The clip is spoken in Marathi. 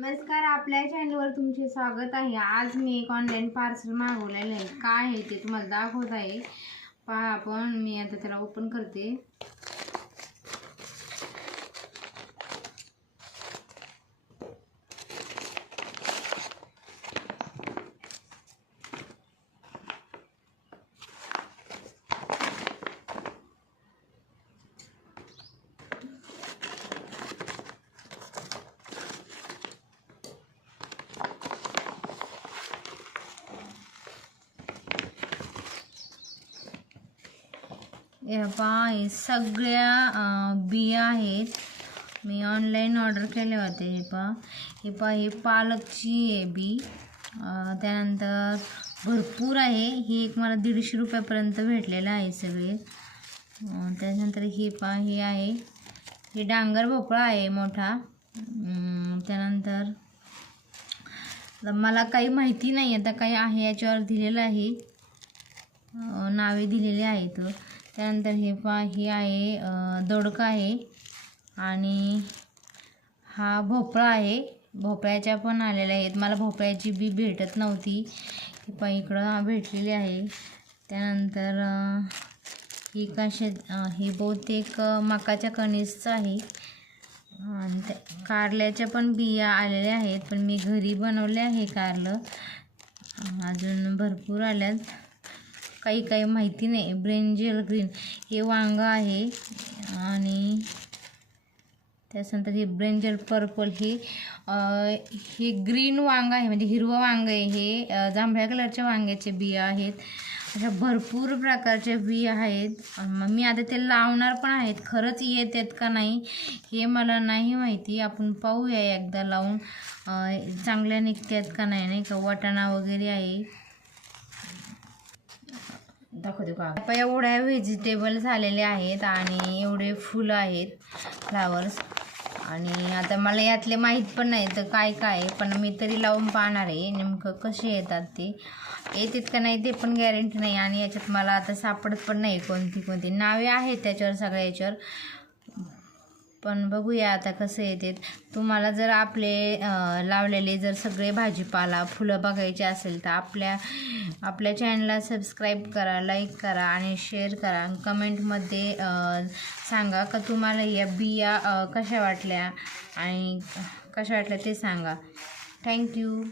नमस्कार, आपल्या चॅनलवर तुमचे स्वागत आहे। आज मी एक ऑनलाईन पार्सल मागवलेलं आहे। काय आहे ते तुम्हाला दाखवत आहे, पहा आपण। मी आता त्याला ओपन करते। हे पहा, हे सगळ्या बिया आहेत। मी ऑनलाईन ऑर्डर केले होते। हे पहा हे पालकची आहे बी। त्यानंतर भरपूर आहे। हे एक मला 150 रुपयापर्यंत भेटलेलं आहे सगळे। त्यानंतर हे पहा, हे आहे, हे डांगर भोपळा आहे मोठा। त्यानंतर मला काही माहिती नाही आता काय आहे, याच्यावर दिलेलं आहे, नावे दिलेले आहेत। त्यानंतर हे पहा, हे आहे दोडका आहे आणि हा भोपळा आहे। भोपळ्याच्या पण आलेल्या आहेत। मला भोपळ्याची बी भेटत नव्हती, हे पहा इकडं भेटलेली आहे। त्यानंतर ही हे बहुतेक मकाच्या कणीसचं आहे। आणि कारल्याच्या पण बिया आलेल्या आहेत, पण मी घरी बनवले आहे कारलं। अजून भरपूर आल्यात, काही माहिती नाही। ब्रिंजल ग्रीन हे वांग आहे आणि त्यानंतर हे ब्रिंजल पर्पल हे ग्रीन वांग आहे, म्हणजे हिरवं वांग आहे। हे जांभळ्या कलरच्या वांग्याचे बिया आहेत। अशा भरपूर प्रकारच्या बिया आहेत। मी आता ते लावणार पण आहेत। खरंच येत आहेत का नाही हे मला नाही माहिती। आपण पाहूया एकदा लावून, चांगल्या निघतात का नाही, नाही का। वाटाणा वगैरे आहे, दाखवते का। एवढ्या व्हेजिटेबल्स आलेले आहेत आणि एवढे फुलं आहेत, फ्लावर्स। आणि आता मला यातले माहीत पण नाही तर काय काय, पण मी तरी लावून पाहणार आहे नेमकं कसे येतात ते। येतात का नाही ते पण गॅरंटी नाही। आणि याच्यात मला आता सापडत पण नाही कोणती नावे आहेत त्याच्यावर, सगळ्या याच्यावर। पण बघूया आता कसं येते। तुम्हाला जर आपले लावलेले जर सगळे भाजीपाला फुलं बघायचे असेल तर आपल्या चॅनलला सबस्क्राईब करा, लाईक करा आणि शेअर करा। कमेंटमध्ये सांगा का तुम्हाला या बिया कशा वाटल्या आणि कशा वाटल्या ते सांगा। थँक्यू।